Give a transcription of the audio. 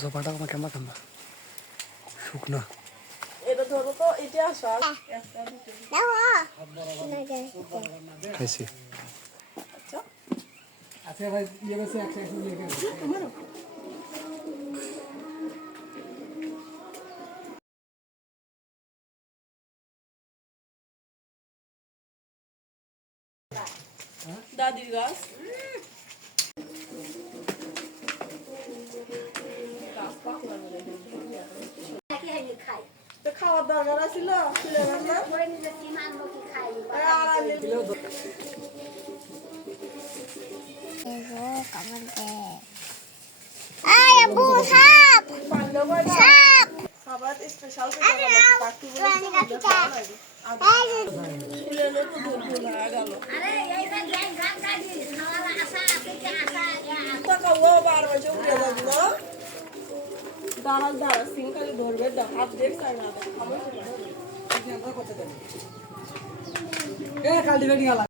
জবাটা আমার কেমন কেমন শুকনো এটা ধরো তো এটা আসা খাইছি আচ্ছা আচ্ছা ভাই ইয়ে বসে একশো নিয়ে গেল দাদির গাছ তো খাওয়ার দরকার ছিল খাবার স্পেশাল দাঁড়াল দাঁড়া সিংকালে ধরবে হাত দেখছে না কাল দিবে নিয়ে